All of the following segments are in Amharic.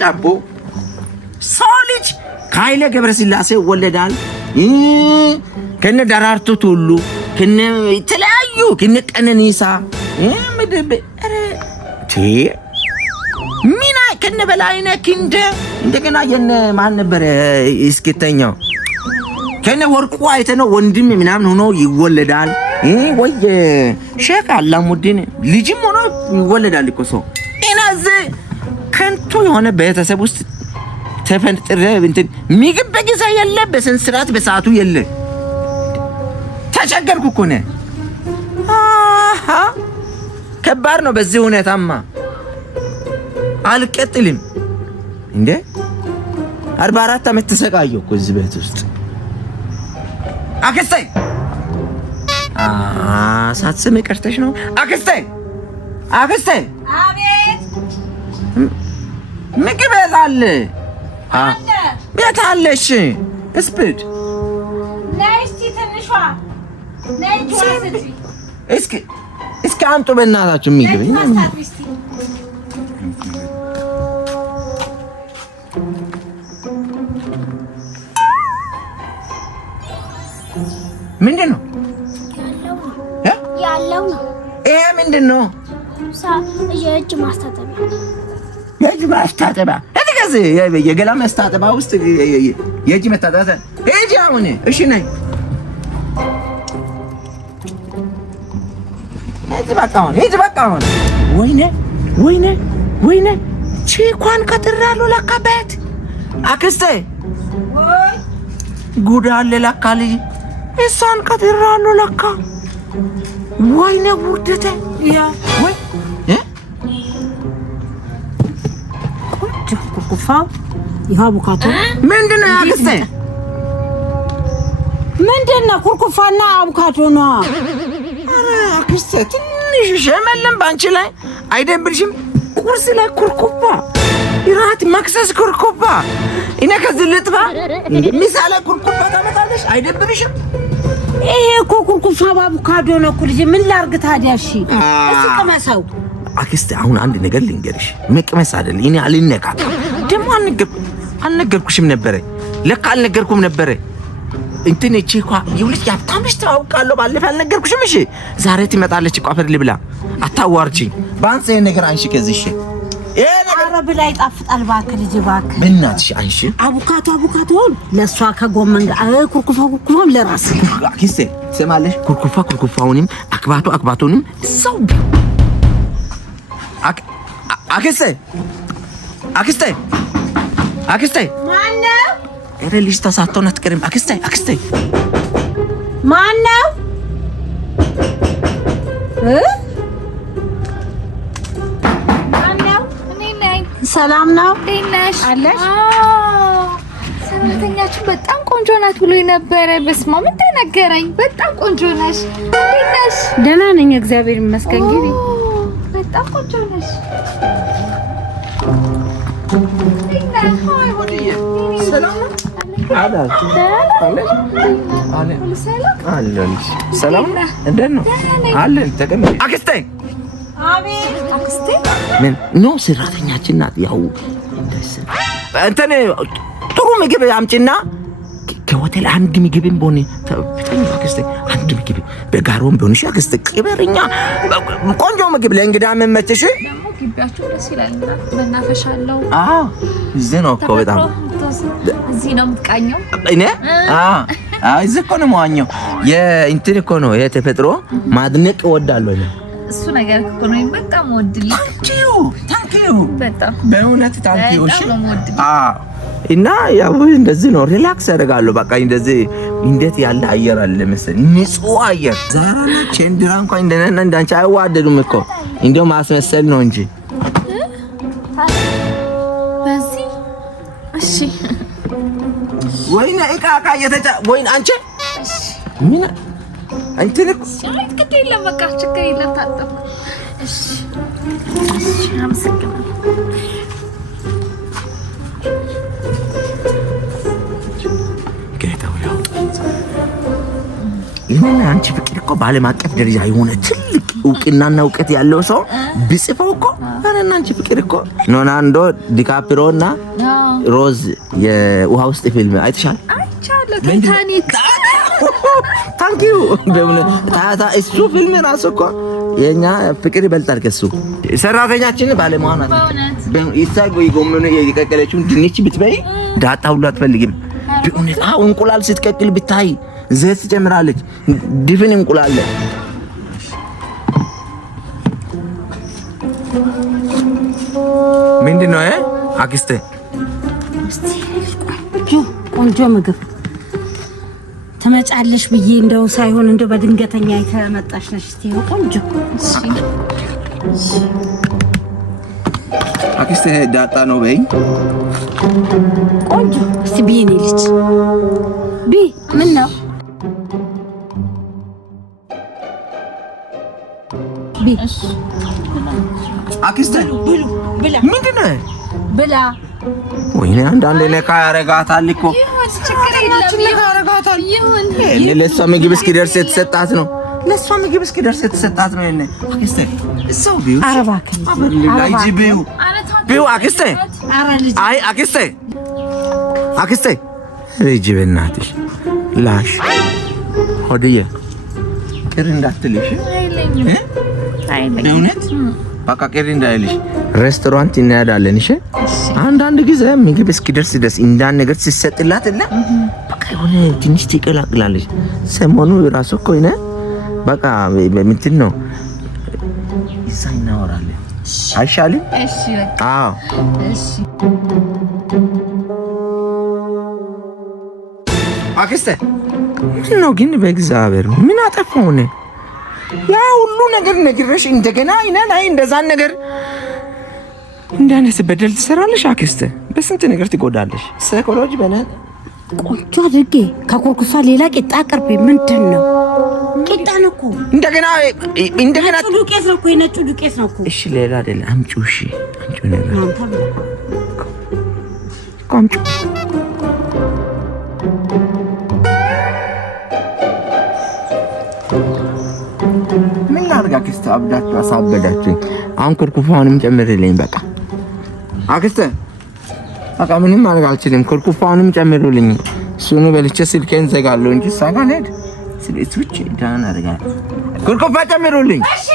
ጫቦ ሶልጅ ካይለ ገብረስላሴ ወለዳል ከነ ዳራርቱ ቱሉ ከነ ተለያዩ ከነ ቀነኒሳ ምድብ ሚና ከነ በላይነ ክንደ እንደገና የነ ማን ነበር እስኪተኛው ከነ ወርቁ አይተነው ወንድም ምናምን ሆኖ ይወለዳል ወይ ሼክ አላሙዲን ልጅም ሆኖ ይወለዳል እኮ ሰው እናዘ ከንቱ የሆነ ቤተሰብ ውስጥ ተፈንጥረ እንትን ምግብ በጊዜ የለ በስነ ስርዓት በሰዓቱ የለ ተቸገርኩ እኮ ነኝ ከባድ ነው በዚህ ሁኔታማ አልቀጥልም እንዴ 44 አመት ተሰቃየሁ እኮ እዚህ ቤት ውስጥ አክስቴ ሳትስሚ ቀርተሽ ነው አክስቴ አቤት ምግብ ቤት አለሽ እስፒድ ነይ እስቲ ትንሿ ነይ ጆስቲ እስኪ አምጡ በእናታችሁ ምግብ ምንድነው ያለው ነው ይሄ ምንድነው የእጅ ማስታጠቢያ እዚህ የገላ ማስታጠቢያ ውስጥ የእጅ ማስታጠቢያ እጂ አሁን እሺ ነኝ እጂ በቃ አሁን ወይኔ ቺኳን ከጥራሉ ለካ ቤት አክስቴ ወይ ጉድ አለ ለካ ልጅ እሷን ከጥራሉ ለካ ወይኔ ውርደቴ ያ ወይ ኩርኩፋው ይሃቡካቱ ምንድነው አክስቴ ምንድነው ኩርኩፋና አቡካቶ ነው አረ አክስቴ ትንሽ ሸመለም ባንቺ ላይ አይደብርሽም ቁርስ ላይ ኩርኩፋ ይራት መክሰስ ኩርኩፋ እኔ ከዚህ ልጥፋ ምሳሌ ኩርኩፋ ታመጣለሽ አይደብርሽም ይሄ እኮ ኩርኩፋ አቡካዶ ነው እኮ ልጅ ምን ላርግ ታዲያ እሺ እስኪ ቀመሰው አክስቴ አሁን አንድ ነገር ልንገርሽ መቅመስ አይደል እኔ አልነካካ ደሞ አልነገርኩሽም ነበር ለካ አልነገርኩም ነበር እንትን እቺኳ ይውልሽ ያብታምሽ ታውቃለሁ ባለፈ አልነገርኩሽም እሺ ዛሬ ትመጣለች እኮ አፈር ልብላ አታዋርጂኝ ባንተ ነገር አንሺ ከዚህ እሺ አረብ ላይ ጣፍጣል ባክህ ልጅ ባክህ በእናትሽ አንሺ አቡካቶን ለሷ ከጎመን ጋር ኩርኩፋም ለራስ አክስቴ ትሰማለሽ ኩርኩፋውንም አክባቶንም ሰው አክስቴ ማነው እረ ልጅ ተሳተውና አትቀርም አክስቴ ማነው ሰላም ነው ደህናሽ አለሽ ሰራተኛችሁ በጣም ቆንጆ ናት ብሎ የነበረ በስማ ምን ተነገረኝ በጣም ቆንጆ ነሽ ደህናሽ ደህና ነኝ እግዚአብሔር ይመስገን ግቢ በጣም ቆንጆ ነሽ ሰላም ሰላም እንደት ነው አለን ተቀመጥ አክስቴ አቤት አክስቴ ምን ኖ ሰራተኛችን ናት ያው እንደዚህ እንትን ጥሩ ምግብ አምጪና ከሆቴል አንድ ምግብም ቦኔ ተፈተኝ አክስቴ አንድ ምግብ በጋሮም ቢሆንሽ አክስቴ ቅበርኛ ቆንጆ ምግብ ለእንግዳ መመቸሽ ደግሞ ግቢያችሁ ደስ ይላልና መናፈሻለው እዚህ ነው እኮ በጣም እዚህ ነው የምትቃኘው እኔ እዚህ እኮ ነው የምዋኘው የእንትን እኮ ነው የተፈጥሮ ማድነቅ እወዳለሁ እሱ ነገር እኮ ነው በጣም ወድልኝ ታንኪዩ በጣም በእውነት ታንኪዩ እሺ በጣም ወድልኝ እና ያው እንደዚህ ነው ሪላክስ ያደርጋለሁ በቃ እንደዚህ እንዴት ያለ አየር አለ መሰል ንጹህ አየር ዛራና ቼንድራ እንኳን እንደነና እንዳንቺ አይዋደዱም እኮ እንደው ማስመሰል ነው እንጂ በዚህ እሺ ወይኔ እቃ ወይኔ አንቺ ምን እንትን ሻይት ከደለ በቃ ችግር የለም ታጠብኩ እሺ አመሰግናለሁ ይሄን አንቺ ፍቅር እኮ በዓለም አቀፍ ደረጃ የሆነ ትልቅ እውቅናና እውቀት ያለው ሰው ቢጽፈው እኮ አረና አንቺ ፍቅር እኮ ሊዮናርዶ ዲካፕሪዮና ሮዝ የውሃ ውስጥ ፊልም አይተሻል? አይቻለሁ። ታይታኒክ ታንክ ዩ ታታ እሱ ፊልም ራሱ እኮ የኛ ፍቅር ይበልጣል ከሱ። ሰራተኛችን ባለሙያ ናት። ይሳግ ወይ ጎመኑ የቀቀለችውን ድንች ብትበይ ዳጣ ሁሉ አትፈልግም። ቢሆንስ እንቁላል ስትቀቅል ብታይ ዘይት ትጨምራለች። ድፍን እንቁላል ምንድነው? አክስቴ ቆንጆ ምግብ ተመጫለሽ ብዬ እንደው ሳይሆን እንደው በድንገተኛ የተመጣሽ ነሽ። እስቲ ቆንጆ አክስቴ ዳጣ ነው በይ። ቆንጆ እስቲ ቢኔ ልጅ ቢ ምን ነው ቢ አክስቴ ብላ ምንድነው? ብላ ወይኔ አንዳንዴ ነካ ያረጋታል እኮ ለሷ ምግብ እስኪደርስ የተሰጣት ነው። ለሷ ምግብ እስኪደርስ የተሰጣት ነው። እኔ አክስቴ እሰው ቢዩ አረባከኝ አይ ቢዩ ቢዩ አክስቴ አይ አክስቴ አክስቴ ልጅ በእናትሽ ላሽ ሆድዬ ቅር እንዳትልሽ እውነት በቃ ቅር እንዳይልሽ ሬስቶራንት እንሄዳለን። እሺ አንዳንድ ጊዜ ምግብ እስኪደርስ ድረስ እንዳን ነገር ሲሰጥላት እና በቃ የሆነ ትንሽ ትቀላቅላለች። ሰሞኑ ራሱ እኮ እኔ በቃ እንትን ነው እዛ እናወራለን አይሻልም? እሺ አዎ እሺ አክስቴ ምን ነው ግን በእግዚአብሔር ምን አጠፋው ነው? ያ ሁሉ ነገር ነግሬሽ እንደገና አይነን አይ እንደዛን ነገር እንዳነስ በደል ትሰራለሽ አክስቴ። በስንት ነገር ትጎዳለሽ። ሳይኮሎጂ በእናት ቆንጆ አድርጌ ከኮርኩፋ ሌላ ቂጣ አቅርቤ ምንድን ነው? ቂጣ ነው እኮ እንደገና ዱቄት ነው እኮ የነጩ ዱቄት ነው እኮ። እሺ ሌላ አይደለ አምጪው። እሺ አምጪው ነገር አምጪው። ምን ላድርግ አክስቴ? አብዳችሁ አሳበዳችሁኝ። አሁን ኩርኩፋውንም ጨምርልኝ በቃ አክስቴ። በቃ ምንም ማድረግ አልችልም። ኩርኩፋውንም ጨምሩልኝ። እሱኑ በልቼ ስልኬን ዘጋለሁ እንጂ ሳጋን ሄድ ስልክ ዳን አድርጋ ኩርኩፋ ጨምሩልኝ። እሺ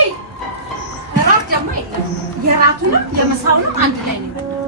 ራት ደግሞ የለም። የራቱንም የምሳውንም አንድ ላይ ነው።